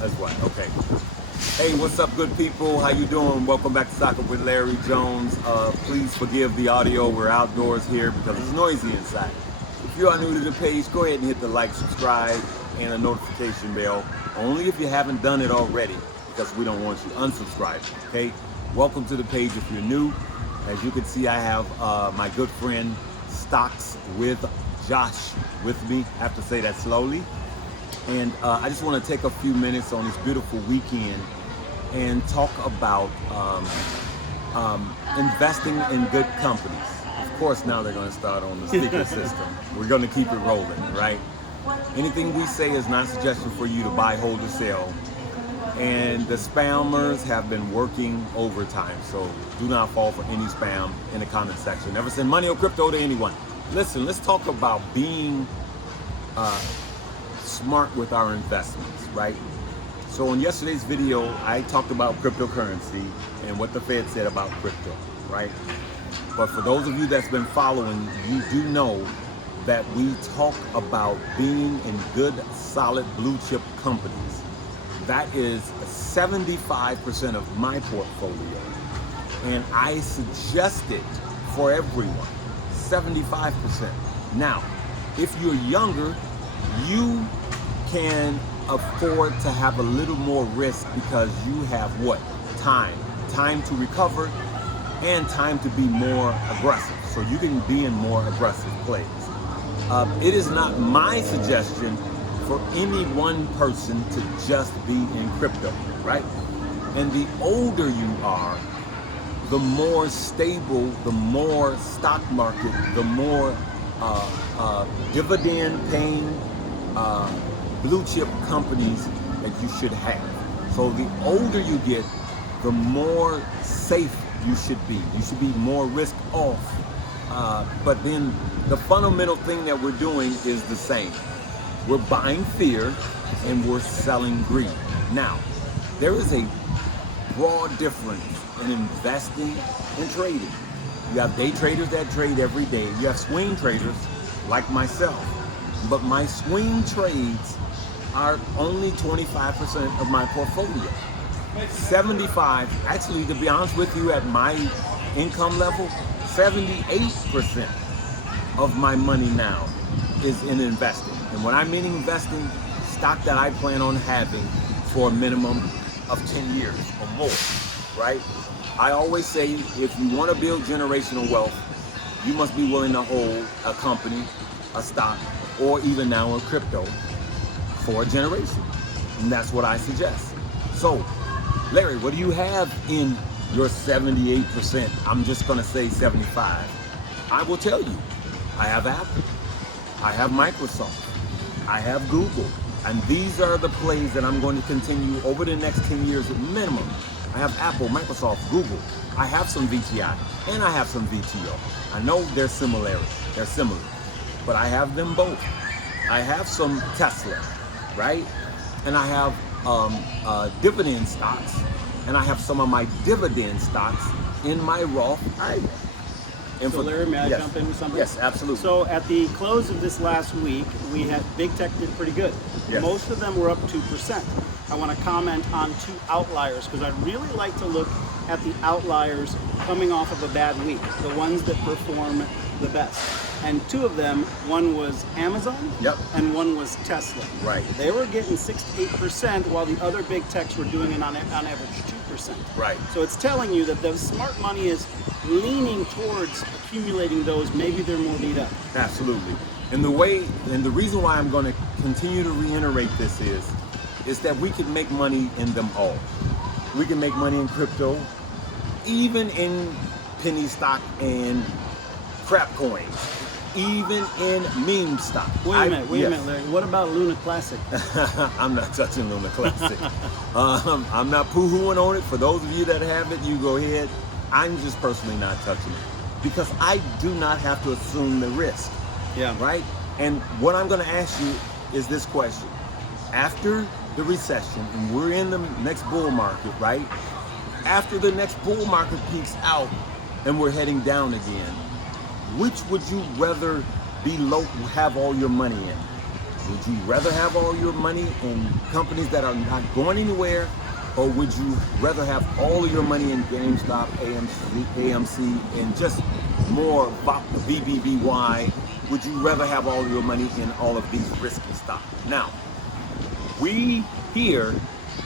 That's what. Okay. Hey, what's up, good people? How you doing? Welcome back to Soccer with Larry Jones. Please forgive the audio. We're outdoors here because it's noisy inside. If you are new to the page, go ahead and hit the like, subscribe, and a notification bell. Only if you haven't done it already, because we don't want you unsubscribed. Okay. Welcome to the page if you're new. As you can see, I have my good friend Stocks with Josh with me. I have to say that slowly. And I just want to take a few minutes on this beautiful weekend and talk about investing in good companies. Of course, now they're going to start on the speaker system. We're going to keep it rolling, right? Anything we say is not a suggestion for you to buy, hold, or sell. And the spammers have been working overtime, so do not fall for any spam in the comment section. Never send money or crypto to anyone. Listen, let's talk about being smart with our investments, right? So in yesterday's video, I talked about cryptocurrency and what the Fed said about crypto, right? But for those of you that's been following, you do know that we talk about being in good, solid, blue chip companies. That is 75% of my portfolio. And I suggest it for everyone, 75%. Now, if you're younger, you can afford to have a little more risk because you have what? Time to recover and time to be more aggressive. So you can be in more aggressive plays. It is not my suggestion for any one person to just be in crypto, right? And the older you are, the more stable, the more stock market, the more dividend paying blue chip companies that you should have. So the older you get, the more safe you should be. You should be more risk off. But then the fundamental thing that we're doing is the same. We're buying fear and we're selling greed. Now, there is a broad difference in investing and trading. You have day traders that trade every day. You have swing traders like myself. But my swing trades are only 25% of my portfolio. 75, actually, to be honest with you, at my income level, 78% of my money now is in investing. And when I mean investing, stock that I plan on having for a minimum of 10 years or more, right? I always say, if you want to build generational wealth, you must be willing to hold a company, a stock, or even now a crypto for a generation. And that's what I suggest. So, Larry, what do you have in your 78%? I'm just gonna say 75. I will tell you, I have Apple, I have Microsoft, I have Google, and these are the plays that I'm going to continue over the next 10 years at minimum. I have Apple, Microsoft, Google, I have some VTI, and I have some VTO. I know they're similar, but I have them both. I have some Tesla, right? And I have dividend stocks, and I have some of my dividend stocks in my Roth IRA. And so Larry, may I jump in with something? Yes, absolutely. So at the close of this last week, we had big tech did pretty good. Yes. Most of them were up 2%. I want to comment on two outliers because I really like to look at the outliers coming off of a bad week, the ones that perform the best. And two of them, one was Amazon, Yep. and one was Tesla. Right. They were getting 6 to 8%, while the other big techs were doing it on average 2%. Right. So it's telling you that the smart money is leaning towards accumulating those. Maybe they're more beat up. Absolutely. And the reason why I'm going to continue to reiterate this is that we can make money in them all. We can make money in crypto, even in penny stock and crap coins, even in meme stock. Wait a minute, Larry. What about Luna Classic? I'm not touching Luna Classic. I'm not poo-hooing on it. For those of you that have it, you go ahead. I'm just personally not touching it because I do not have to assume the risk. Yeah. Right? And what I'm going to ask you is this question. After the recession, and we're in the next bull market, right? After the next bull market peaks out and we're heading down again, which would you rather be low, have all your money in? Would you rather have all your money in companies that are not going anywhere, or would you rather have all of your money in GameStop, AMC, and just more BBBY? Would you rather have all of your money in all of these risky stocks? Now, we here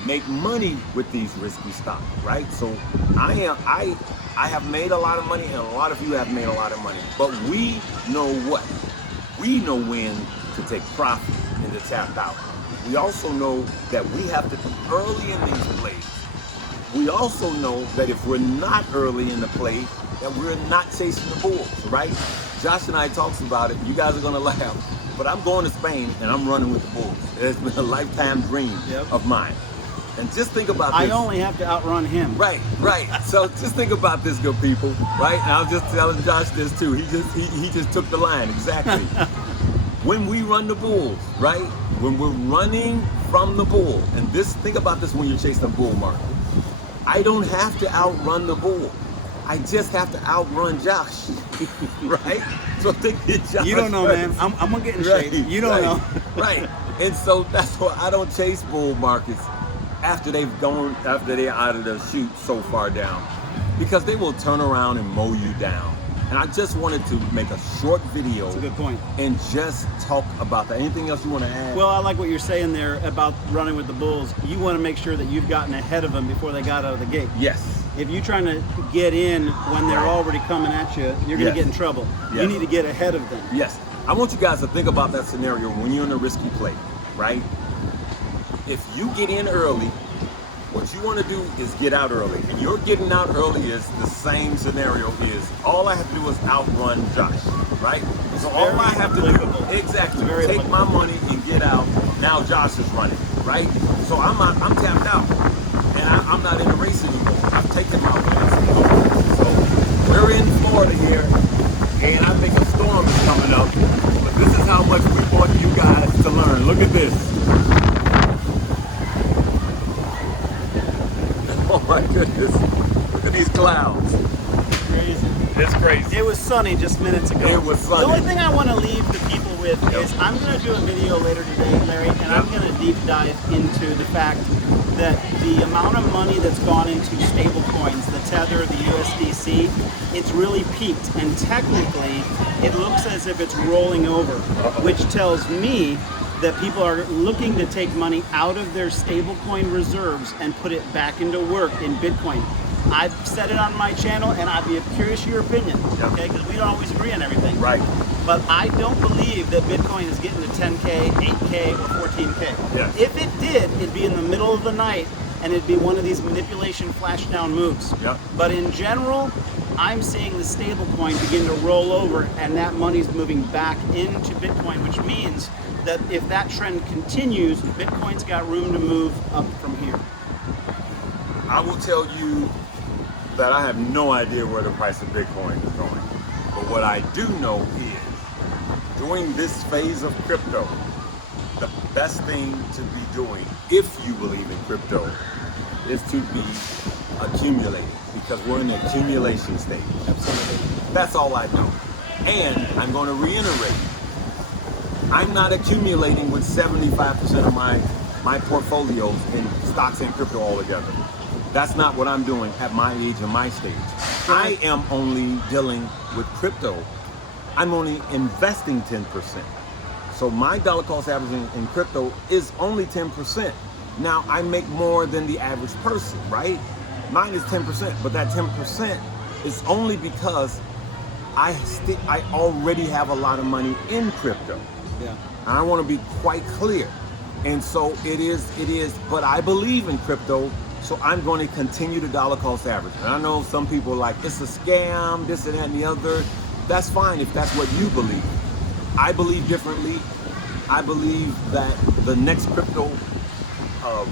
make money with these risky stocks, right? So I have made a lot of money, and a lot of you have made a lot of money. But we know what? We know when to take profit and to tap out. We also know that we have to be early in these plays. We also know that if we're not early in the play, that we're not chasing the bulls, right? Josh and I talks about it. You guys are gonna laugh, but I'm going to Spain and I'm running with the bulls. It's been a lifetime dream of mine. And just think about this. I only have to outrun him. Right. So just think about this, good people, right? And I was just telling Josh this too. He just took the line exactly. When we run the bulls, right? When we're running from the bull, and think about this when you're chasing a bull market. I don't have to outrun the bull. I just have to outrun Josh, right? So think Josh. You don't know, man. I'm gonna get in shape. You don't know. Right. And so that's why I don't chase bull markets after they're out of the chute so far down, because they will turn around and mow you down. And I just wanted to make a short video. That's a good point. And just talk about that. Anything else you want to add? Well, I like what you're saying there about running with the bulls. You want to make sure that you've gotten ahead of them before they got out of the gate. Yes. If you're trying to get in when they're already coming at you, you're going to get in trouble. Yes. You need to get ahead of them. Yes. I want you guys to think about that scenario when you're in a risky play, right? If you get in early, what you want to do is get out early. And your getting out early is the same scenario is all I have to do is outrun Josh, right? So all I have to do, exactly, take my money and get out. Now Josh is running, right? So I'm tapped out, and I'm not in the race anymore. I've taken my wins. So we're in Florida here, and I think a storm is coming up. But this is how much we want you guys to learn. Look at this. Oh my goodness. Look at these clouds. Crazy. It's crazy. It was sunny just minutes ago. It was sunny. The only thing I want to leave the people with is I'm going to do a video later today, Larry, and I'm going to deep dive into the fact that the amount of money that's gone into stable coins, the Tether, the USDC, it's really peaked. And technically, it looks as if it's rolling over, which tells me that people are looking to take money out of their stablecoin reserves and put it back into work in Bitcoin. I've said it on my channel, and I'd be curious your opinion, okay? Because we don't always agree on everything. Right. But I don't believe that Bitcoin is getting to 10K, 8K, or 14K. Yes. If it did, it'd be in the middle of the night, and it'd be one of these manipulation flash down moves. Yep. But in general, I'm seeing the stablecoin begin to roll over, and that money's moving back into Bitcoin, which means that if that trend continues, Bitcoin's got room to move up from here. I will tell you that I have no idea where the price of Bitcoin is going. But what I do know is, during this phase of crypto, the best thing to be doing, if you believe in crypto, is to be accumulating, because we're in the accumulation stage. Absolutely. That's all I know. And I'm going to reiterate, I'm not accumulating with 75% of my portfolios in stocks and crypto altogether. That's not what I'm doing at my age and my stage. I am only dealing with crypto. I'm only investing 10%. So my dollar cost average in crypto is only 10%. Now I make more than the average person, right? Mine is 10%, but that 10% is only because I already have a lot of money in crypto. Yeah. And I want to be quite clear. And so it is, but I believe in crypto, so I'm going to continue the dollar cost average. And I know some people are like, it's a scam, this and that and the other. That's fine if that's what you believe. I believe differently. I believe that the next crypto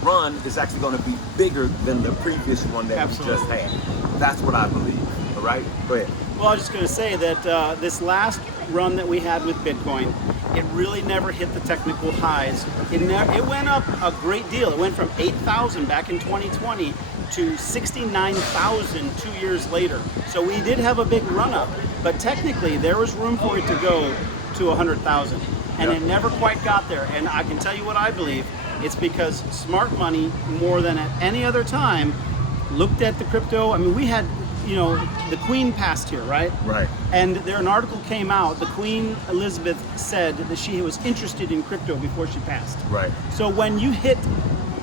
run is actually going to be bigger than the previous one that we just had. That's what I believe. All right, go ahead. Well, I was just going to say that this last run that we had with Bitcoin, it really never hit the technical highs. It went up a great deal. It went from 8,000 back in 2020 to 69,000 2 years later. So we did have a big run up, but technically there was room for it to go to 100,000. and Yep. it never quite got there. And I can tell you what I believe. It's because smart money, more than at any other time, looked at the crypto. I mean, we had, the Queen passed here, right? Right. And there an article came out. The Queen Elizabeth said that she was interested in crypto before she passed. Right. So when you hit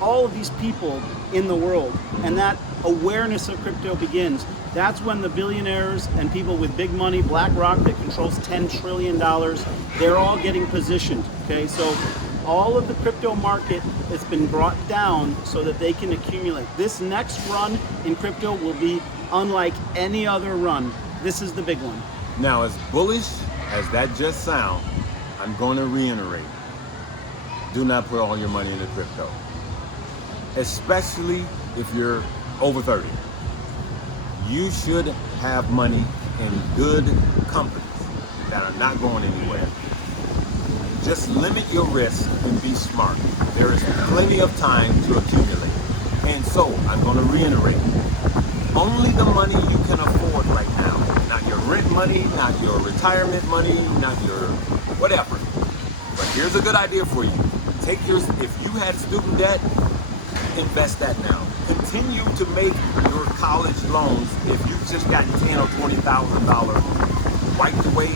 all of these people in the world and that awareness of crypto begins, that's when the billionaires and people with big money, BlackRock that controls $10 trillion, they're all getting positioned. Okay, so all of the crypto market has been brought down so that they can accumulate. This next run in crypto will be unlike any other run. This is the big one. Now, as bullish as that just sounds, I'm going to reiterate. Do not put all your money into crypto. Especially if you're over 30. You should have money in good companies that are not going anywhere. Just limit your risk and be smart. There is plenty of time to accumulate. And so, I'm going to reiterate. Only the money you can afford right now. Not your rent money, not your retirement money, not your whatever. But here's a good idea for you. If you had student debt, invest that now. Continue to make your college loans. If you've just gotten $10,000 or $20,000 wiped away,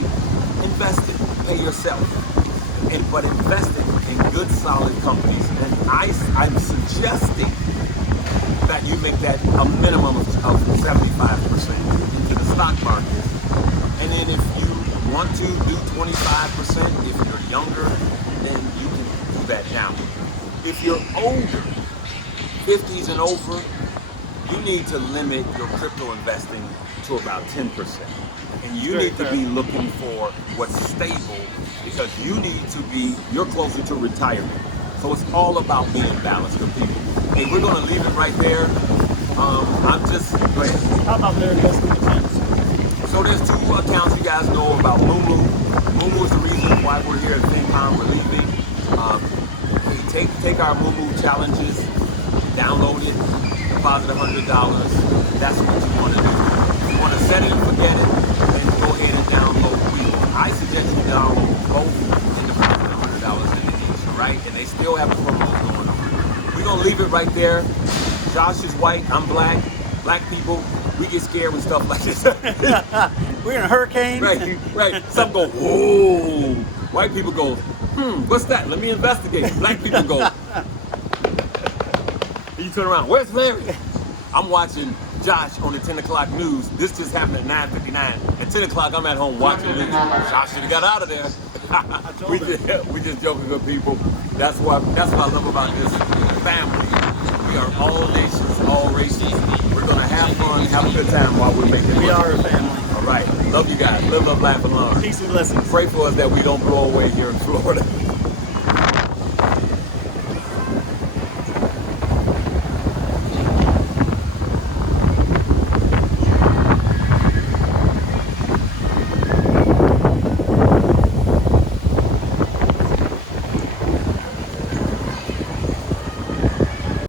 invest it. Pay yourself. But invest it in good, solid companies. And I'm suggesting that you make that a minimum of 75% into the stock market. And then if you want to do 25%, if you're younger, then you can do that now. If you're older, 50s and over, you need to limit your crypto investing to about 10%. And you need to be looking for what's stable because you're closer to retirement. So it's all about being balanced with people. Hey, we're going to leave it right there. Go ahead. How about their investment accounts? So there's two accounts you guys know about. Moomoo. Moomoo is the reason why we're here at FinCon. We're leaving. Take our Moomoo challenges, download it, deposit $100. That's what you want to do. If you want to set it and forget it, then go ahead and download Webull. I suggest you download both and deposit $100 in each, all right? And they still have promos going on. We're going to leave it right there. Josh is white, I'm black. Black people, we get scared with stuff like this. We're in a hurricane. Right. Some go, whoa. White people go, what's that? Let me investigate. Black people go. You turn around, where's Larry? I'm watching Josh on the 10 o'clock news. This just happened at 9:59. At 10 o'clock, I'm at home watching news. Josh should have got out of there. we just joking with people. That's what I love about this family. We are all nations, all races. We're gonna have fun, have a good time while we're making it. We are a family. All right. Love you guys. Live, love, laugh, and learn. Peace and blessings. Pray for us that we don't blow away here in Florida.